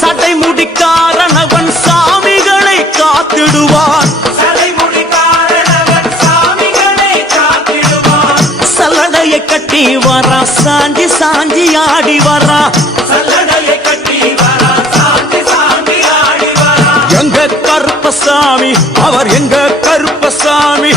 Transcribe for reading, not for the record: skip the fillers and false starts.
சடை முடிக்காரணவன் சாமிகளை காத்திடுவான். சல்லடையை கட்டி வரா, சாஞ்சி சாஞ்சி ஆடி வரா. எங்க கருப்பசாமி, அவர் எங்க கருப்பசாமி.